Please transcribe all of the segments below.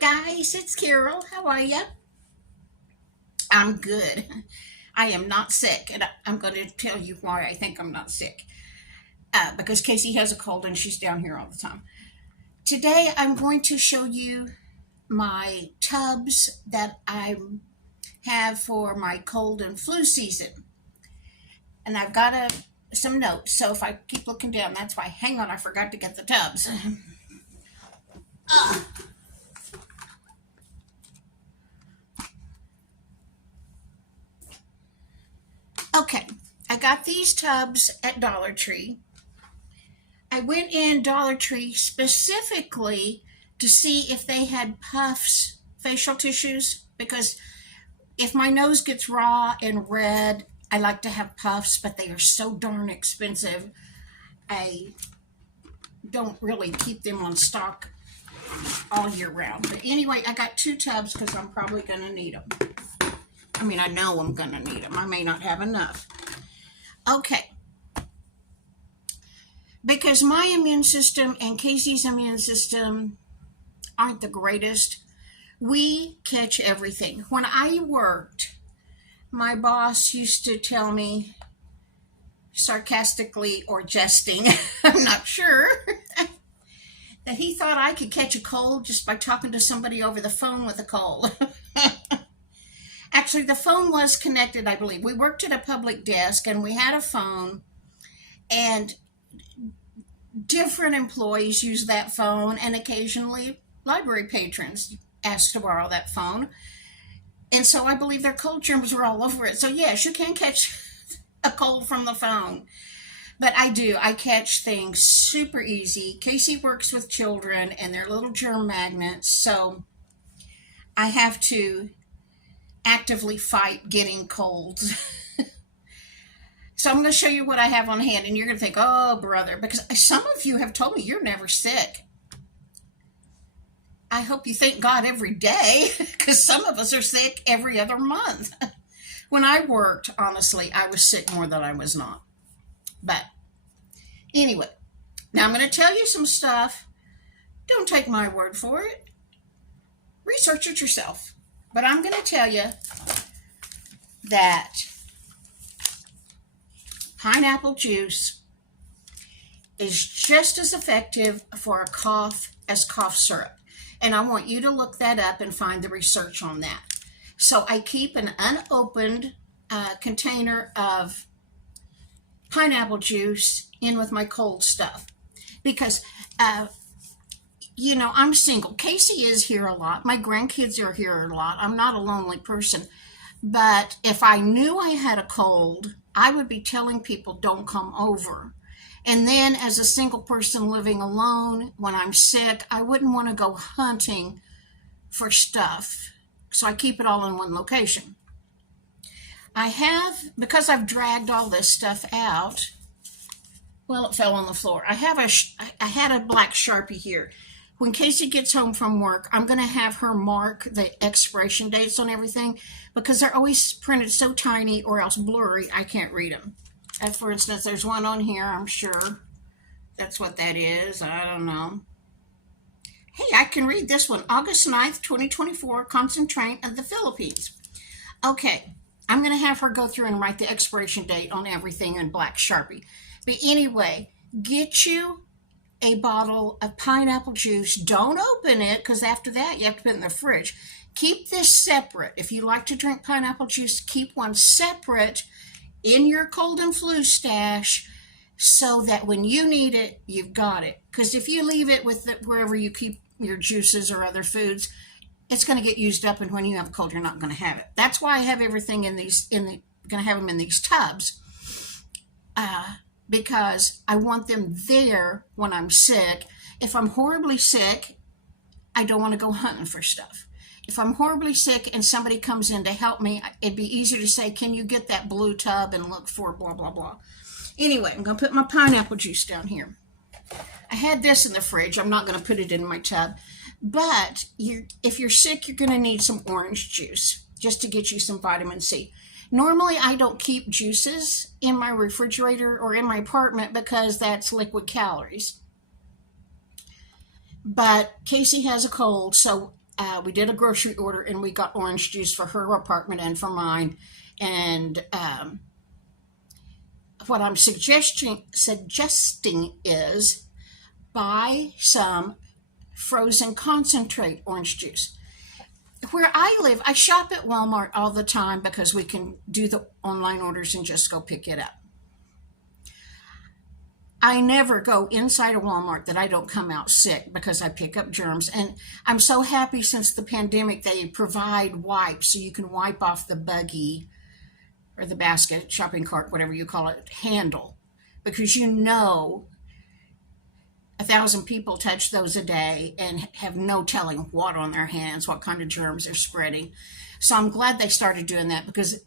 Guys, it's Carol. How are you? I'm good. I am not sick, and I'm going to tell you why I think I'm not sick. Because Casey has a cold and she's down here all the time. Today, I'm going to show you my tubs that I have for my cold and flu season. And I've got some notes, so if I keep looking down, that's why. Hang on, I forgot to get the tubs. Okay, I got these tubs at Dollar Tree. I went in Dollar Tree specifically to see if they had Puffs facial tissues, because if my nose gets raw and red, I like to have Puffs, but they are so darn expensive. I don't really keep them on stock all year round. But anyway, I got 2 tubs because I'm probably going to need them. I mean, I know I'm going to need them. I may not have enough. Okay. Because my immune system and Casey's immune system aren't the greatest, we catch everything. When I worked, my boss used to tell me, sarcastically or jesting, I'm not sure, that he thought I could catch a cold just by talking to somebody over the phone with a cold. Actually, the phone was connected, I believe. We worked at a public desk and we had a phone, and different employees used that phone, and occasionally library patrons asked to borrow that phone. And so I believe their cold germs were all over it. So yes, you can catch a cold from the phone. But I do. I catch things super easy. Casey works with children and they're little germ magnets. So I have to actively fight getting colds. So I'm going to show you what I have on hand, and you're going to think, oh, brother, because some of you have told me you're never sick. I hope you thank God every day, because some of us are sick every other month. When I worked, honestly, I was sick more than I was not. But anyway, now I'm going to tell you some stuff. Don't take my word for it. Research it yourself. But I'm going to tell you that pineapple juice is just as effective for a cough as cough syrup. And I want you to look that up and find the research on that. So I keep an unopened container of pineapple juice in with my cold stuff. Because, I'm single. Casey is here a lot. My grandkids are here a lot. I'm not a lonely person. But if I knew I had a cold, I would be telling people don't come over. And then as a single person living alone, when I'm sick, I wouldn't want to go hunting for stuff. So I keep it all in one location. Because I've dragged all this stuff out, well, it fell on the floor. I had a black Sharpie here. When Casey gets home from work, I'm going to have her mark the expiration dates on everything, because they're always printed so tiny or else blurry, I can't read them. For instance, there's one on here, I'm sure that's what that is. I don't know. Hey, I can read this one. August 9th, 2024, Concentrate of the Philippines. Okay, I'm going to have her go through and write the expiration date on everything in black Sharpie. But anyway, get you a bottle of pineapple juice. Don't open it, because after that you have to put it in the fridge. Keep this separate. If you like to drink pineapple juice, keep one separate in your cold and flu stash, so that when you need it, you've got it. Because if you leave it with wherever you keep your juices or other foods, it's going to get used up, and when you have a cold, you're not going to have it. That's why I have everything going to have them in these tubs, because I want them there when I'm sick. If I'm horribly sick, I don't want to go hunting for stuff. If I'm horribly sick and somebody comes in to help me, it'd be easier to say, can you get that blue tub and look for blah, blah, blah. Anyway, I'm going to put my pineapple juice down here. I had this in the fridge. I'm not going to put it in my tub. But if you're sick, you're going to need some orange juice just to get you some vitamin C. Normally, I don't keep juices in my refrigerator or in my apartment because that's liquid calories. But Casey has a cold, so we did a grocery order and we got orange juice for her apartment and for mine. And what I'm suggesting is buy some frozen concentrate orange juice. Where I live, I shop at Walmart all the time because we can do the online orders and just go pick it up. I never go inside a Walmart that I don't come out sick because I pick up germs. And I'm so happy since the pandemic they provide wipes so you can wipe off the buggy or the basket, shopping cart, whatever you call it, handle. Because 1,000 people touch those a day and have no telling what on their hands, what kind of germs they're spreading. So I'm glad they started doing that because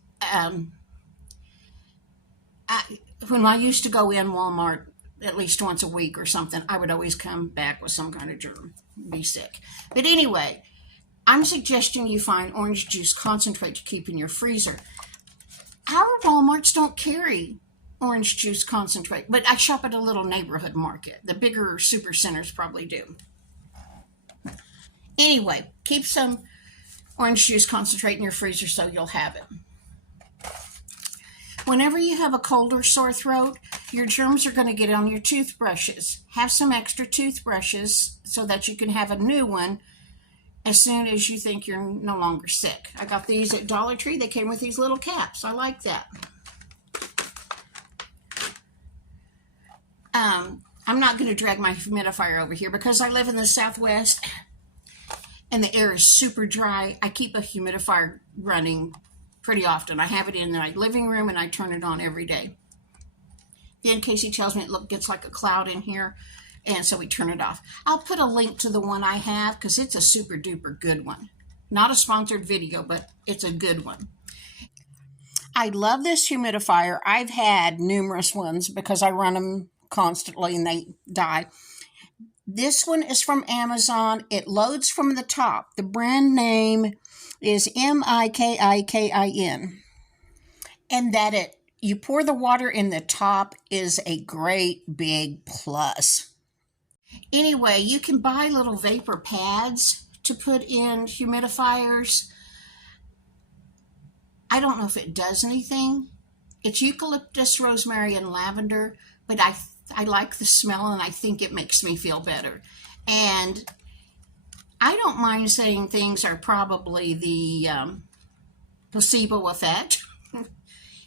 when I used to go in Walmart at least once a week or something, I would always come back with some kind of germ, be sick. But anyway, I'm suggesting you find orange juice concentrate to keep in your freezer. Our Walmarts don't carry orange juice concentrate, but I shop at a little neighborhood market. The bigger super centers probably do. Anyway, keep some orange juice concentrate in your freezer so you'll have it. Whenever you have a cold or sore throat, your germs are going to get on your toothbrushes. Have some extra toothbrushes so that you can have a new one as soon as you think you're no longer sick. I got these at Dollar Tree. They came with these little caps. I like that. I'm not going to drag my humidifier over here because I live in the Southwest and the air is super dry. I keep a humidifier running pretty often. I have it in my living room and I turn it on every day. Then Casey tells me it gets like a cloud in here, and so we turn it off. I'll put a link to the one I have because it's a super duper good one. Not a sponsored video, but it's a good one. I love this humidifier. I've had numerous ones because I run them constantly and they die. This one is from Amazon. It loads from the top. The brand name is Mikikin. And that you pour the water in the top is a great big plus. Anyway, you can buy little vapor pads to put in humidifiers. I don't know if it does anything. It's eucalyptus, rosemary, and lavender, but I like the smell and I think it makes me feel better. And I don't mind saying things are probably the placebo effect.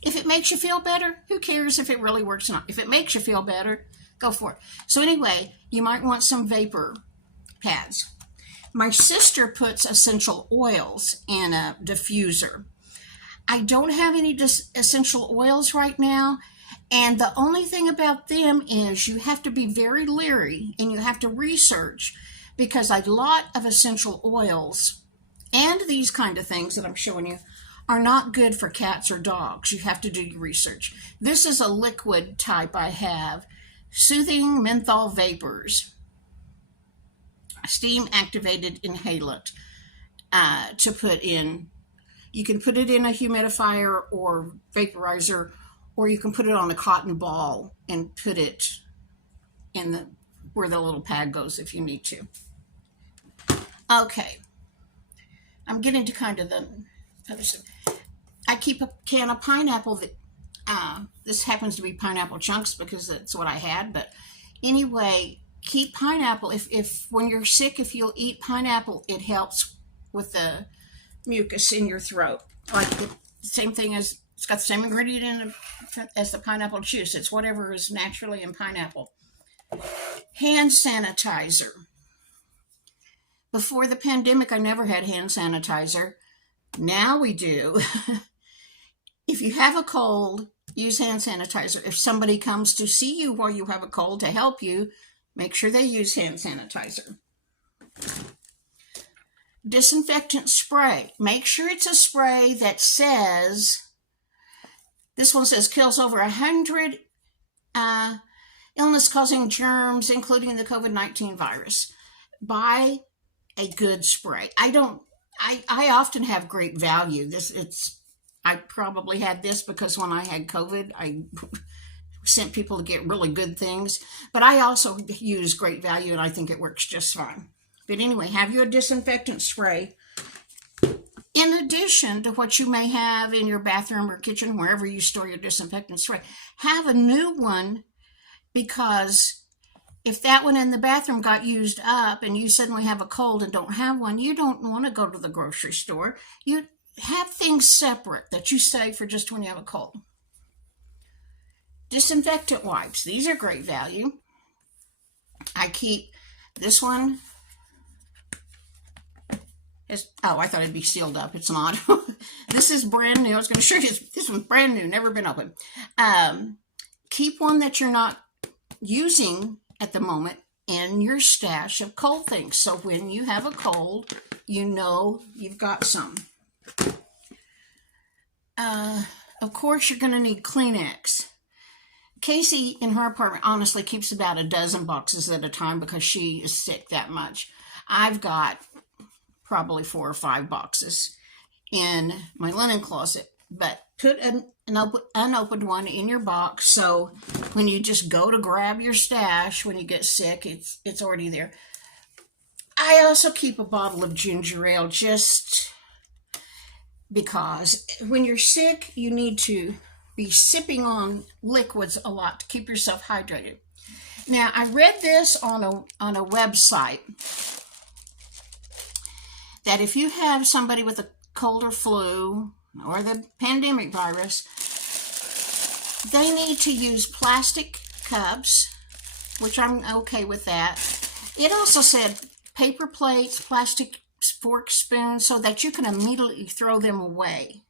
If it makes you feel better, who cares if it really works or not? If it makes you feel better, go for it. So anyway, you might want some vapor pads. My sister puts essential oils in a diffuser. I don't have any essential oils right now. And the only thing about them is you have to be very leery and you have to research because a lot of essential oils and these kind of things that I'm showing you are not good for cats or dogs. You have to do your research. This is a liquid type I have. Soothing menthol vapors. Steam activated inhalant to put in. You can put it in a humidifier or vaporizer, or you can put it on a cotton ball and put it in where the little pad goes if you need to. Okay. I'm getting to kind of the other stuff. I keep a can of pineapple that, this happens to be pineapple chunks because that's what I had. But anyway, keep pineapple. If when you're sick, if you'll eat pineapple, it helps with the mucus in your throat. Like the same thing as, it's got the same ingredient in as the pineapple juice. It's whatever is naturally in pineapple. Hand sanitizer. Before the pandemic, I never had hand sanitizer. Now we do. If you have a cold, use hand sanitizer. If somebody comes to see you while you have a cold to help you, make sure they use hand sanitizer. Disinfectant spray. Make sure it's a spray that says, this one says kills over 100 illness-causing germs, including the COVID-19 virus. Buy a good spray. I often have great value. I probably had this because when I had COVID, I sent people to get really good things, but I also use great value and I think it works just fine. But anyway, have you a disinfectant spray in addition to what you may have in your bathroom or kitchen, wherever you store your disinfectant spray. Have a new one, because if that one in the bathroom got used up and you suddenly have a cold and don't have one, you don't want to go to the grocery store. You have things separate that you save for just when you have a cold. Disinfectant wipes. These are great value. I keep this one. Oh, I thought it'd be sealed up. It's not. This is brand new. I was going to show you this one's brand new, never been opened. Keep one that you're not using at the moment in your stash of cold things. So when you have a cold, you know you've got some. Of course, you're going to need Kleenex. Casey, in her apartment, honestly keeps about a dozen boxes at a time because she is sick that much. I've got probably 4 or 5 boxes in my linen closet, but put an unopened one in your box, so when you just go to grab your stash when you get sick, it's already there. I also keep a bottle of ginger ale, just because when you're sick, you need to be sipping on liquids a lot to keep yourself hydrated. Now, I read this on a website that if you have somebody with a cold or flu or the pandemic virus, they need to use plastic cups, which I'm okay with that. It also said paper plates, plastic forks, spoons, so that you can immediately throw them away.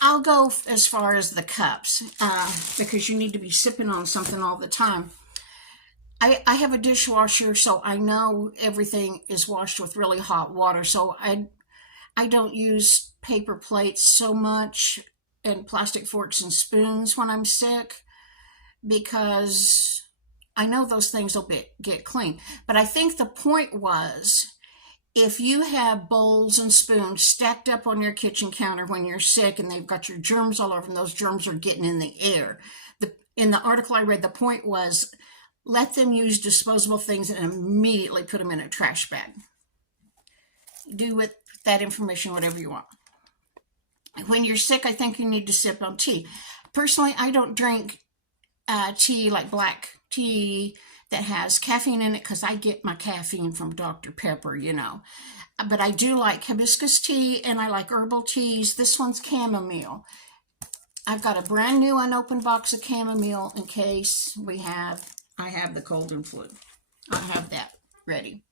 I'll go as far as the cups, because you need to be sipping on something all the time. I have a dishwasher, so I know everything is washed with really hot water, so I don't use paper plates so much and plastic forks and spoons when I'm sick, because I know those things will get clean. But I think the point was, if you have bowls and spoons stacked up on your kitchen counter when you're sick and they've got your germs all over and those germs are getting in the air, in the article I read, the point was, let them use disposable things and immediately put them in a trash bag. Do with that information whatever you want. When you're sick, I think you need to sip on tea. Personally, I don't drink tea like black tea that has caffeine in it, because I get my caffeine from Dr. Pepper, you know. But I do like hibiscus tea, and I like herbal teas. This one's chamomile. I've got a brand new unopened box of chamomile in case I have the cold and flu. I'll have that ready.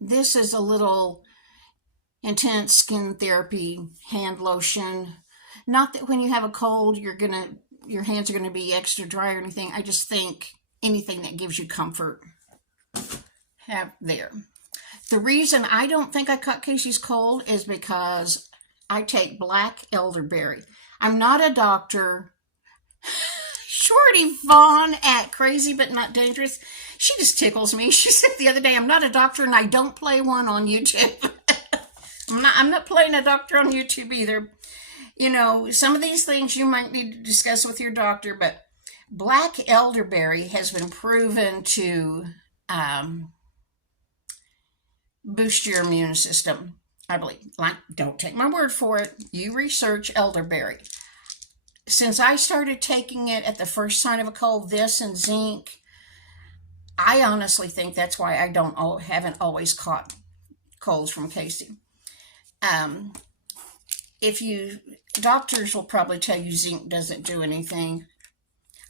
This is a little intense skin therapy hand lotion. Not that when you have a cold, your hands are gonna be extra dry or anything. I just think anything that gives you comfort, have there. The reason I don't think I caught Casey's cold is because I take black elderberry. I'm not a doctor. Shorty Vaughn at Crazy But Not Dangerous. She just tickles me. She said the other day, I'm not a doctor and I don't play one on YouTube. I'm not playing a doctor on YouTube either. You know, some of these things you might need to discuss with your doctor, but black elderberry has been proven to boost your immune system, I believe. Don't take my word for it. You research elderberry. Since I started taking it at the first sign of a cold, this and zinc, I honestly think that's why I haven't always caught colds from Casey. Doctors will probably tell you zinc doesn't do anything.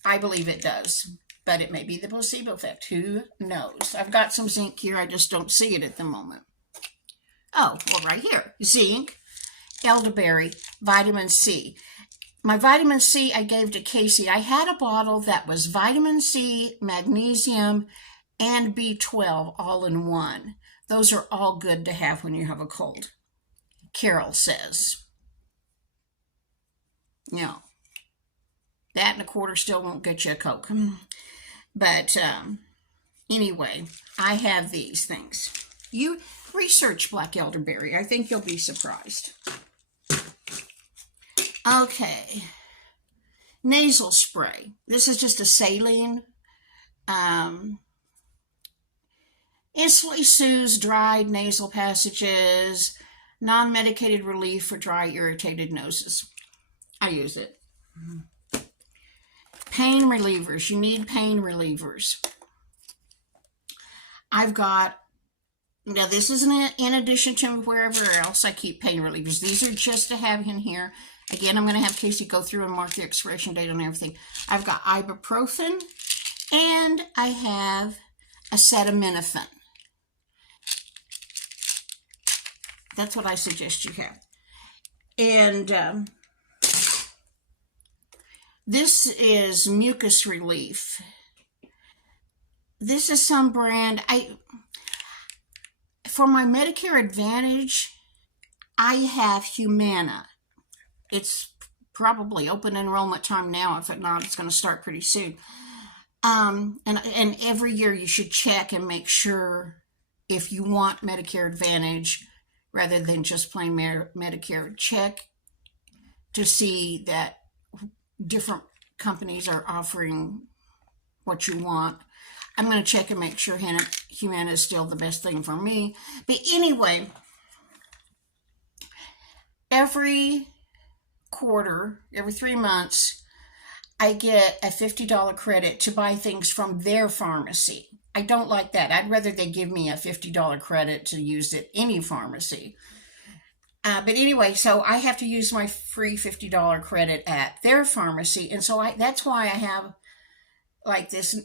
I believe it does, but it may be the placebo effect. Who knows? I've got some zinc here. I just don't see it at the moment. Oh, well, right here. Zinc, elderberry, vitamin C. My vitamin C I gave to Casey. I had a bottle that was vitamin C, magnesium, and B12 all in one. Those are all good to have when you have a cold, Carol says. No, that and a quarter still won't get you a Coke. But anyway, I have these things. You research black elderberry. I think you'll be surprised. Okay, nasal spray. This is just a saline Instantly soothes dried nasal passages, non-medicated relief for dry, irritated noses. I use it. Pain relievers. You need pain relievers. I've got, now this isn't in addition to wherever else I keep pain relievers. These are just to have in here. Again, I'm going to have Casey go through and mark the expiration date on everything. I've got ibuprofen and I have acetaminophen. That's what I suggest you have. And this is mucus relief. This is some brand. For my Medicare Advantage, I have Humana. It's probably open enrollment time now. If it's not, it's going to start pretty soon. And every year you should check and make sure if you want Medicare Advantage rather than just plain Medicare. Check to see that different companies are offering what you want. I'm going to check and make sure Humana is still the best thing for me. But anyway, every quarter, every 3 months, I get a $50 credit to buy things from their pharmacy. I don't like that. I'd rather they give me a $50 credit to use at any pharmacy. But anyway, so I have to use my free $50 credit at their pharmacy. And so that's why I have like this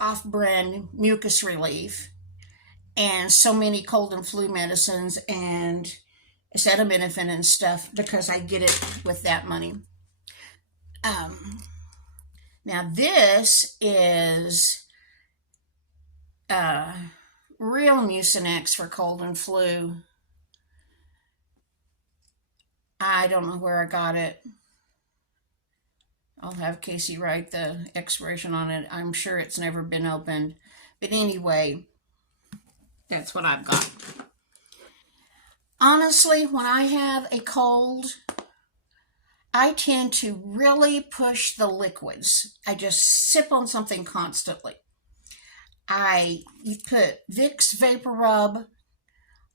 off-brand mucus relief and so many cold and flu medicines and acetaminophen and stuff, because I get it with that money. Now this is real Mucinex for cold and flu. I don't know where I got it. I'll have Casey write the expiration on it. I'm sure it's never been opened. But anyway, that's what I've got. Honestly, when I have a cold, I tend to really push the liquids. I just sip on something constantly. I put Vicks Vapor Rub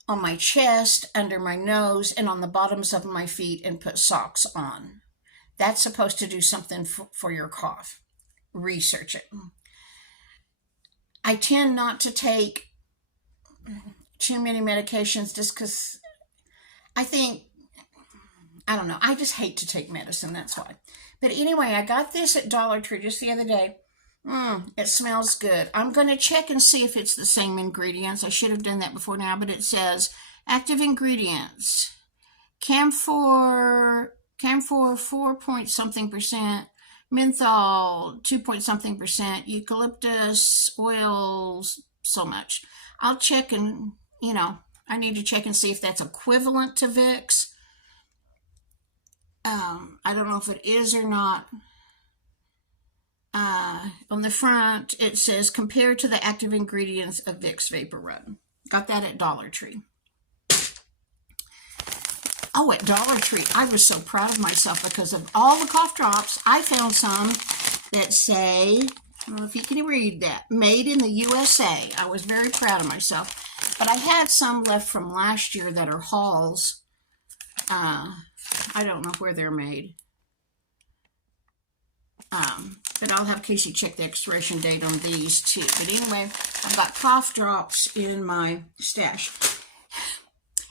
on my chest, under my nose, and on the bottoms of my feet, and put socks on. That's supposed to do something for your cough. Research it. I tend not to take too many medications just because I don't know, I just hate to take medicine, that's why. But anyway, I got this at Dollar Tree just the other day. It smells good. I'm going to check and see if it's the same ingredients. I should have done that before now, but it says active ingredients. Camphor 4 point something percent, menthol 2 point something percent, eucalyptus oils so much. I'll check and, I need to check and see if that's equivalent to Vicks. I don't know if it is or not. On the front, it says compared to the active ingredients of Vicks Vapor Rub. Got that at Dollar Tree. Oh, at Dollar Tree, I was so proud of myself because of all the cough drops. I found some that say, I don't know if you can read that, made in the USA. I was very proud of myself. But I had some left from last year that are Halls. I don't know where they're made. But I'll have Casey check the expiration date on these too. But anyway, I've got cough drops in my stash.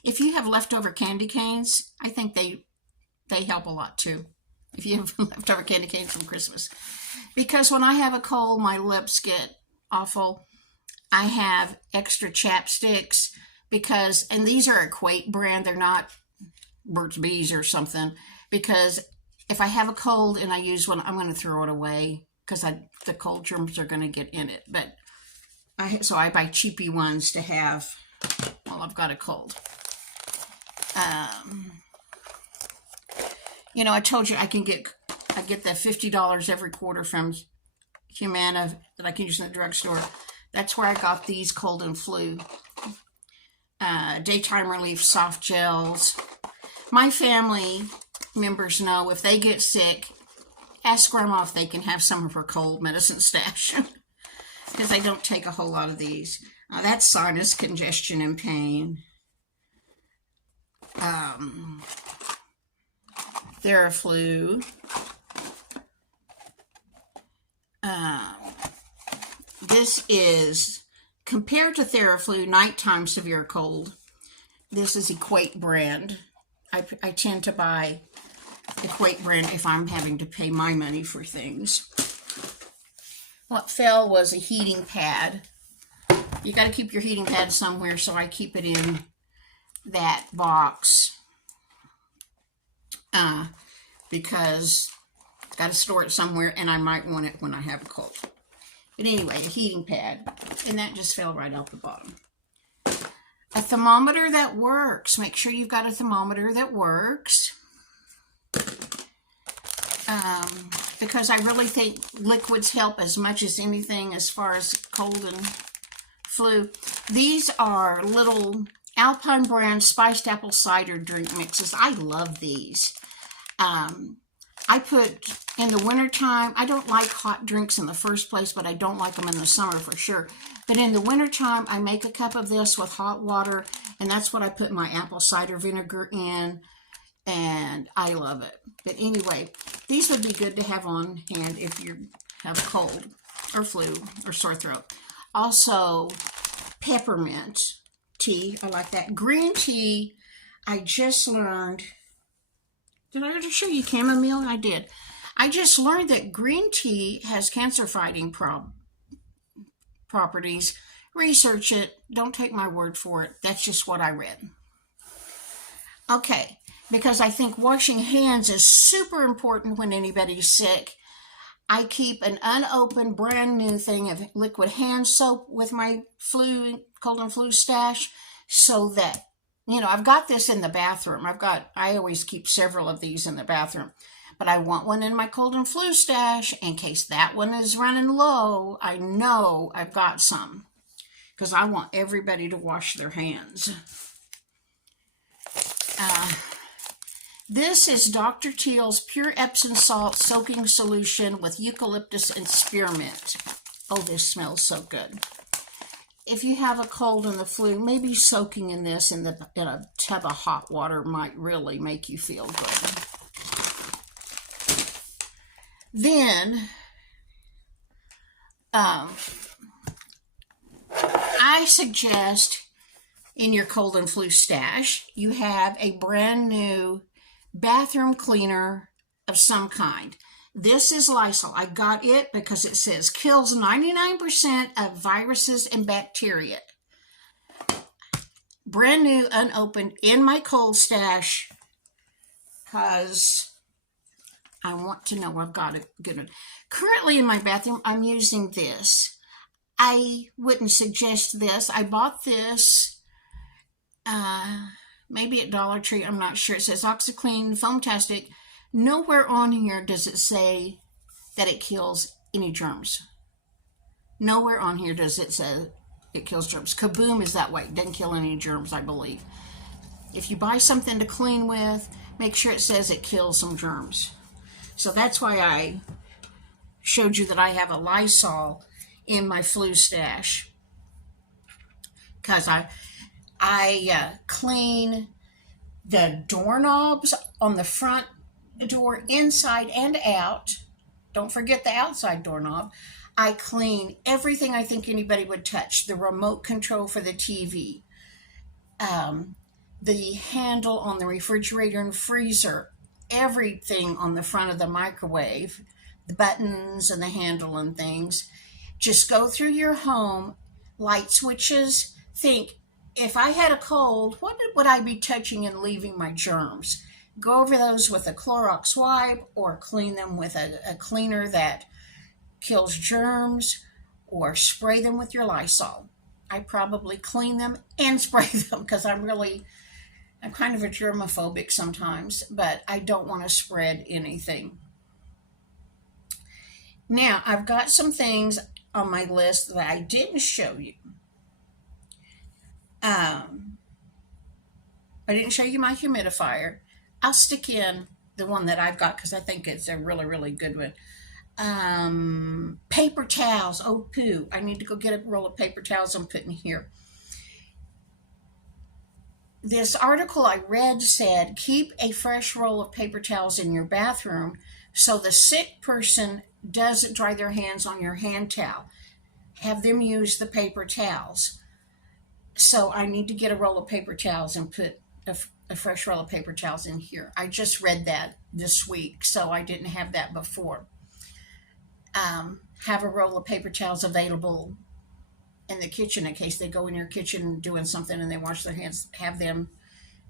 If you have leftover candy canes, I think they help a lot too. If you have leftover candy canes from Christmas. Because when I have a cold, my lips get awful. I have extra chapsticks and these are Equate brand. They're not Burt's Bees or something. Because if I have a cold and I use one, I'm going to throw it away because the cold germs are going to get in it. But so I buy cheapy ones to have while I've got a cold. I told you I get the $50 every quarter from Humana that I can use in the drugstore. That's where I got these cold and flu daytime relief soft gels. My family members know if they get sick, ask Grandma if they can have some of her cold medicine stash. because I don't take a whole lot of these. That's sinus congestion and pain. Theraflu. This is, compared to Theraflu, nighttime severe cold. This is Equate brand. I tend to buy Equate brand if I'm having to pay my money for things. What fell was a heating pad. You got to keep your heating pad somewhere, so I keep it in that box because I've got to store it somewhere, and I might want it when I have a cold. But anyway, a heating pad, and that just fell right out the bottom. A thermometer that works. Make sure you've got a thermometer that works. Because I really think liquids help as much as anything as far as cold and flu. These are little Alpine brand spiced apple cider drink mixes. I love these. I put, in the wintertime, I don't like hot drinks in the first place, but I don't like them in the summer for sure. But in the wintertime, I make a cup of this with hot water, and that's what I put my apple cider vinegar in, and I love it. But anyway, these would be good to have on hand if you have a cold or flu or sore throat. Also, peppermint tea. I like that. Green tea, I just learned. Did I ever show you chamomile? I did. I just learned that green tea has cancer-fighting properties. Research it. Don't take my word for it. That's just what I read. Okay, because I think washing hands is super important when anybody's sick. I keep an unopened, brand new thing of liquid hand soap with my cold and flu stash, so that, you know, I've got this in the bathroom. I always keep several of these in the bathroom, but I want one in my cold and flu stash in case that one is running low. I know I've got some because I want everybody to wash their hands. This is Dr. Teal's Pure Epsom Salt Soaking Solution with Eucalyptus and Spearmint. Oh, this smells so good. If you have a cold and the flu, maybe soaking in this in a tub of hot water might really make you feel good. Then, I suggest in your cold and flu stash, you have a brand new bathroom cleaner of some kind. This is Lysol. I got it because it says kills 99% of viruses and bacteria. Brand new, unopened, in my cold stash because I want to know I've got a good one. Currently in my bathroom, I'm using this. I wouldn't suggest this. I bought this maybe at Dollar Tree. I'm not sure. It says OxyClean Foamtastic. Nowhere on here does it say that it kills any germs. Nowhere on here does it say it kills germs. Kaboom is that way. It doesn't kill any germs, I believe. If you buy something to clean with, make sure it says it kills some germs. So that's why I showed you that I have a Lysol in my flu stash. Because I clean the doorknobs on the front door, inside and out. Don't forget the outside doorknob. I clean everything I think anybody would touch. The remote control for the TV, the handle on the refrigerator and freezer, everything on the front of the microwave, the buttons and the handle and things. Just go through your home, light switches. Think, if I had a cold, what would I be touching and leaving my germs? Go over those with a Clorox wipe or clean them with a cleaner that kills germs, or spray them with your Lysol. I probably clean them and spray them because I'm kind of a germophobic sometimes, but I don't want to spread anything. Now, I've got some things on my list that I didn't show you. I didn't show you my humidifier. I'll stick in the one that I've got because I think it's a really, really good one. Paper towels. Oh, poo. I need to go get a roll of paper towels I'm putting here. This article I read said keep a fresh roll of paper towels in your bathroom so the sick person doesn't dry their hands on your hand towel. Have them use the paper towels. So I need to get a roll of paper towels and put a fresh roll of paper towels in here. I just read that this week, so I didn't have that before. Have a roll of paper towels available in the kitchen in case they go in your kitchen doing something and they wash their hands. Have them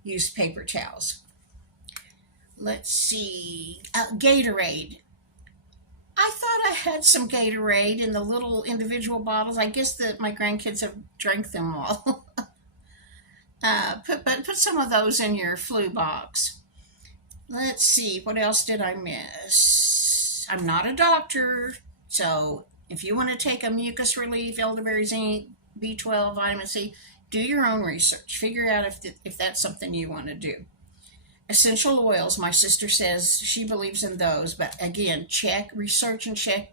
use paper towels. Let's see. Gatorade. I thought I had some Gatorade in the little individual bottles. I guess that my grandkids have drank them all. Put some of those in your flu box. Let's see. What else did I miss? I'm not a doctor, so if you want to take a mucus relief, elderberry zinc, B12, vitamin C, do your own research. Figure out if that's something you want to do. Essential oils, my sister says she believes in those, but again, research and check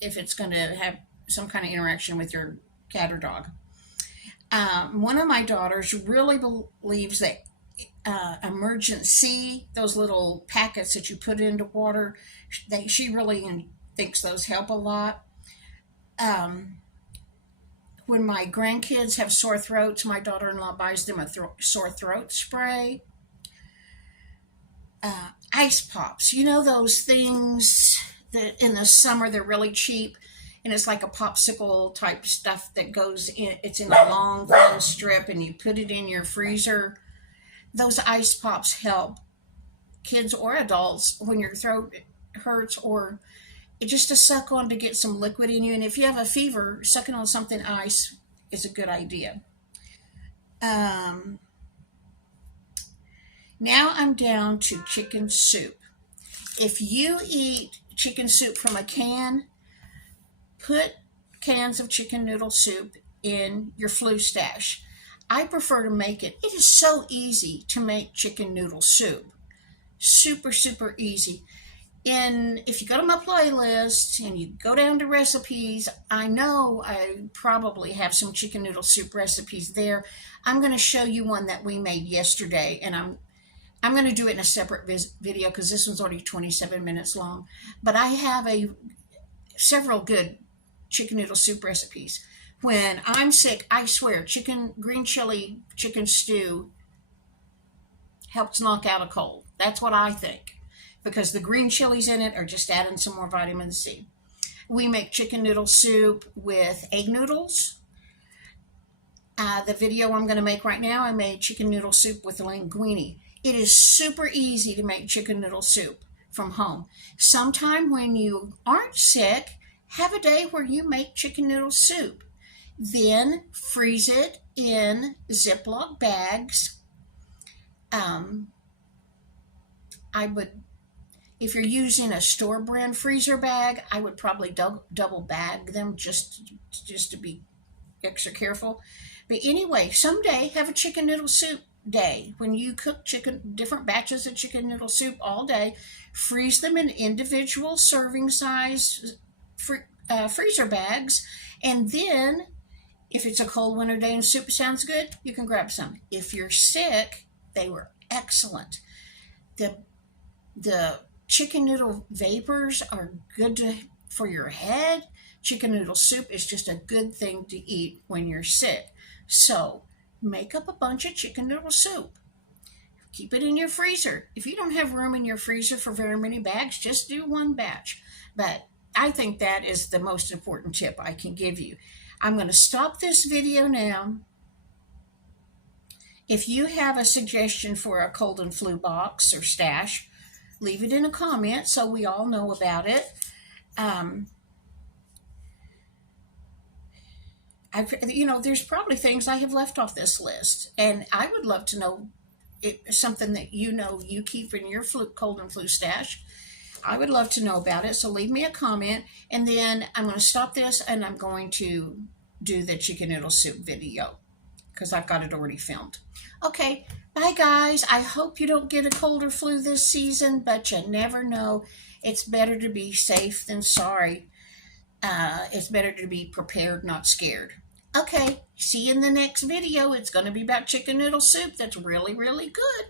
if it's going to have some kind of interaction with your cat or dog. One of my daughters really believes that emergency, those little packets that you put into water, she really thinks those help a lot. When my grandkids have sore throats, my daughter-in-law buys them a sore throat spray. Ice pops, you know those things that in the summer they're really cheap, and it's like a popsicle type stuff that goes in, it's in a long thin strip and you put it in your freezer. Those ice pops help kids or adults when your throat hurts or just to suck on to get some liquid in you. And if you have a fever, sucking on something ice is a good idea. Now I'm down to chicken soup. If you eat chicken soup from a can, put cans of chicken noodle soup in your flu stash. I prefer to make it. It is so easy to make chicken noodle soup. Super, super easy. And if you go to my playlist and you go down to recipes, I know I probably have some chicken noodle soup recipes there. I'm going to show you one that we made yesterday, and I'm going to do it in a separate video because this one's already 27 minutes long. But I have several good chicken noodle soup recipes. When I'm sick, I swear, green chili chicken stew helps knock out a cold. That's what I think, because the green chilies in it are just adding some more vitamin C. We make chicken noodle soup with egg noodles. The video I'm going to make right now, I made chicken noodle soup with linguine. It is super easy to make chicken noodle soup from home. Sometime when you aren't sick, have a day where you make chicken noodle soup. Then freeze it in Ziploc bags. If you're using a store brand freezer bag, I would probably double bag them just to be extra careful. But anyway, someday have a chicken noodle soup day. When you cook different batches of chicken noodle soup all day, freeze them in individual serving size freezer bags, and then if it's a cold winter day and soup sounds good, you can grab some. If you're sick, they were excellent. The chicken noodle vapors are good for your head. Chicken noodle soup is just a good thing to eat when you're sick. So make up a bunch of chicken noodle soup. Keep it in your freezer. If you don't have room in your freezer for very many bags, just do one batch. But I think that is the most important tip I can give you. I'm going to stop this video now. If you have a suggestion for a cold and flu box or stash, leave it in a comment so we all know about it. There's probably things I have left off this list, and I would love to know something that you keep in your cold and flu stash. I would love to know about it, so leave me a comment, and then I'm going to stop this, and I'm going to do the chicken noodle soup video, because I've got it already filmed. Okay, bye guys. I hope you don't get a cold or flu this season, but you never know. It's better to be safe than sorry. It's better to be prepared, not scared. Okay, see you in the next video. It's going to be about chicken noodle soup that's really, really good.